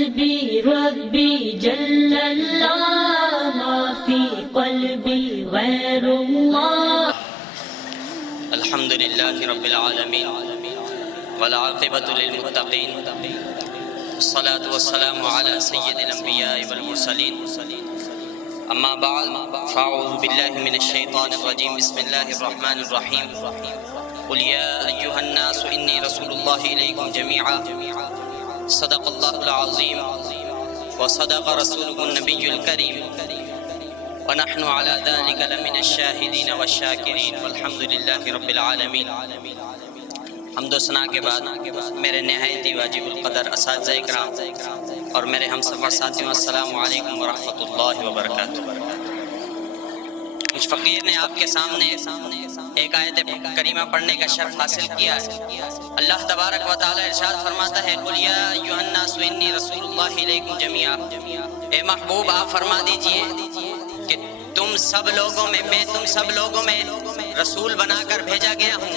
حسبي ربي جل الله ما في قلبي غير الله. الحمد لله رب العالمين والعاقبة للمتقين والصلاة والسلام على سيد الأنبياء والمرسلين. أما بعد فأعوذ بالله من الشيطان الرجيم. بسم الله الرحمن الرحيم. قل يا أيها الناس إني رسول الله إليكم جميعا. صدق الله العظيم وصدق رسوله النبي الكريم ونحن على ذلك لمن الشاهدين والشاكرين والحمد لله رب العالمین. حمد و ثنا کے بعد میرے نہایت ہی واجب القدر اساتذہ اکرام اور میرے ہم سفر ساتھیوں، السلام علیکم ورحمۃ اللہ وبرکاتہ. مجھ فقیر نے آپ کے سامنے ایک آیت کریمہ پڑھنے کا شرف حاصل کیا ہے. اللہ تبارک و تعالی ارشاد فرماتا ہے قل یا ایھا الناس انی رسول اللہ الیکم جمیعا. اے محبوب آپ فرما دیجئے کہ تم سب لوگوں میں، میں تم سب لوگوں میں رسول بنا کر بھیجا گیا ہوں.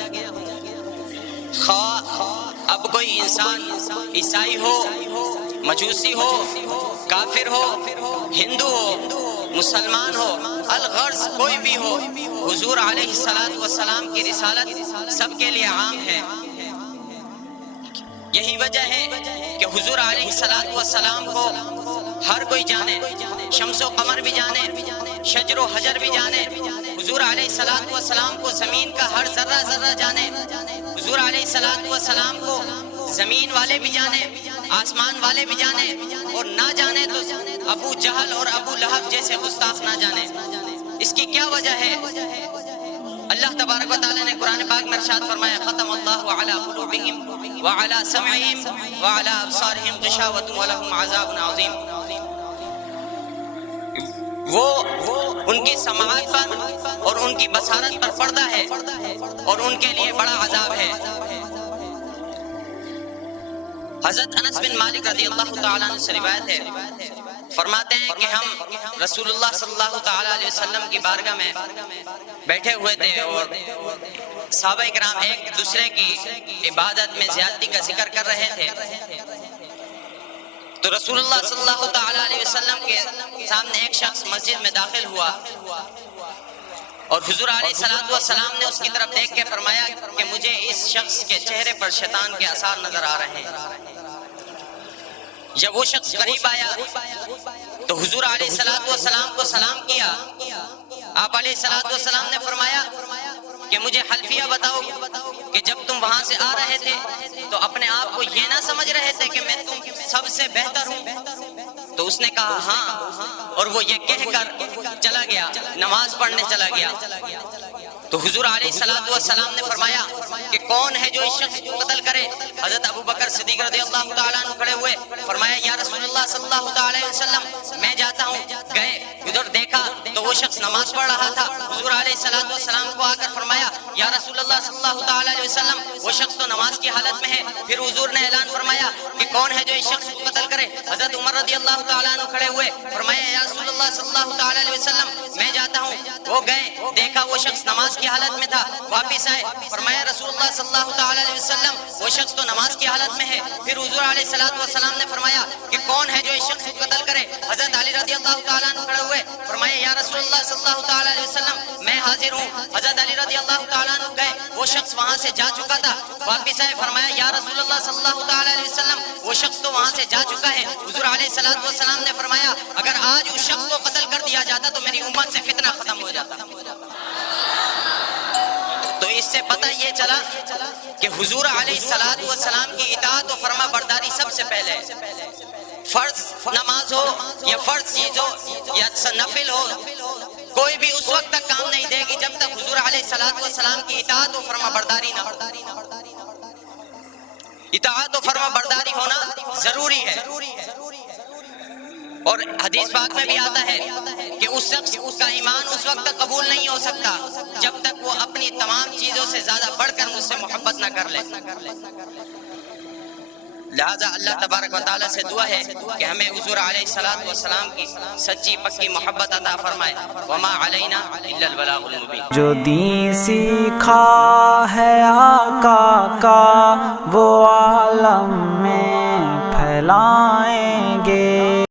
خواہ اب کوئی انسان عیسائی ہو، مجوسی ہو، کافر ہو، ہندو ہو، مسلمان ہو، الغرض کوئی بھی ہو، حضور علیہ السلام کی رسالت سب کے لیے عام ہے. یہی وجہ ہے کہ حضور علیہ السلام کو ہر کوئی جانے، شمس و قمر بھی جانے، شجر و حجر بھی جانے. حضور علیہ السلام کو زمین کا ہر ذرہ ذرہ جانے. حضور علیہ السلام کو زمین والے بھی جانے، آسمان والے بھی جانے، اور نہ جانے تو ابو جہل اور ابو لہب جیسے گستاخ نہ جانے. اس کی کیا وجہ ہے؟ اللہ تبارک و تعالی نے قرآن پاک میں ارشاد فرمایا ختم اللہ علی قلوبہم وعلی سمعہم وعلی ابصارہم غشاوۃ ولہم عذاب عظیم. وہ ان کی سماعت پر اور ان کی بصارت پر پردہ ہے اور ان کے لیے بڑا عذاب ہے. حضرت انس بن مالک رضی اللہ تعالیٰ عنہ سے روایت ہے، فرماتے ہیں کہ ہم رسول اللہ صلی اللہ تعالیٰ علیہ وسلم کی بارگاہ میں بیٹھے ہوئے تھے اور صحابہ کرام ایک دوسرے کی عبادت میں زیادتی کا ذکر کر رہے تھے. تو رسول اللہ صلی اللہ تعالیٰ علیہ وسلم کے سامنے ایک شخص مسجد میں داخل ہوا اور حضور علیہ السلام نے اس کی طرف دیکھ کے فرمایا کہ مجھے اس شخص کے چہرے پر شیطان کے آثار نظر آ رہے ہیں. جب وہ شخص قریب آیا تو حضور علیہ السلام کو سلام کیا. آپ علیہ السلام نے فرمایا کہ مجھے حلفیہ بتاؤ کہ جب تم وہاں سے آ رہے تھے تو اپنے آپ کو یہ نہ سمجھ رہے تھے کہ میں تم سب سے بہتر ہوں؟ تو اس نے کہا ہاں، اور وہ یہ کہہ کر چلا گیا، نماز پڑھنے چلا گیا. تو حضور علیہ السلام نے فرمایا کہ کون ہے جو اس شخص کو قتل کرے؟ حضرت ابو بکر صدیق رضی اللہ تعالیٰ عنہ کھڑے ہوئے، فرمایا یا رسول اللہ صلی اللہ تعالیٰ علیہ وسلم میں جاتا ہوں. گئے ادھر دیکھا تو وہ شخص نماز پڑھ رہا تھا. حضور علیہ السلام کو آ کر فرمایا یا رسول اللہ صلی اللہ تعالیٰ علیہ وسلم وہ شخص تو نماز کی حالت میں ہے. پھر حضور نے اعلان فرمایا کہ کون ہے جو اس شخص کو قتل کرے؟ حضرت عمر رضی اللہ تعالیٰ عنہ کھڑے ہوئے، فرمایا یا رسول اللہ صلی اللہ تعالیٰ علیہ وسلم میں جاتا ہوں. وہ گئے دیکھا وہ شخص نماز کی حالت میں تھا. واپس آئے، فرمایا رسول اللہ صلی اللہ تعالیٰ علیہ وسلم وہ شخص تو نماز کی حالت میں ہے. پھر حضور علیہ السلام نے فرمایا کہ کون ہے جو اس شخص کو قتل کرے؟ حضرت علی رضی اللہ تعالیٰ عنہ کھڑے ہوئے، فرمایا یا رسول اللہ صلی اللہ تعالیٰ علیہ وسلم میں حاضر ہوں. حضرت علی رضی اللہ تعالیٰ عنہ گئے، وہ شخص وہاں سے جا چکا تھا. واپس آئے، فرمایا یا رسول اللہ صلی اللہ تعالیٰ علیہ وسلم وہ شخص تو وہاں سے جا چکا ہے. حضور علیہ السلام نے فرمایا اگر آج اس شخص کو قتل کر دیا جاتا تو میری امت سے فتنہ ختم ہو جاتا. تو اس سے پتہ یہ چلا کہ حضور علیہ السلام کی اطاعت و فرما برداری سب سے پہلے. فرض نماز ہو یا فرض چیز ہو یا نفل ہو، کوئی بھی اس وقت تک کام نہیں دے گی جب تک حضور علیہ السلام کی اطاعت و فرما برداری نہ ہو. اطاعت و فرما برداری ہونا ضروری ہے. اور حدیث پاک میں بھی آتا ہے کہ اس شخص کا ایمان اس وقت تک قبول نہیں ہو سکتا جب تک وہ اپنی تمام چیزوں سے زیادہ بڑھ کر مجھ سے محبت نہ کر لے. لہذا اللہ تبارک و تعالیٰ سے دعا ہے کہ ہمیں حضور علیہ السلام کی سچی پکی محبت عطا فرمائے. وما علینا الا البلاغ المبین. جو دین سیکھا ہے آقا کا وہ عالم میں کہلائیں گے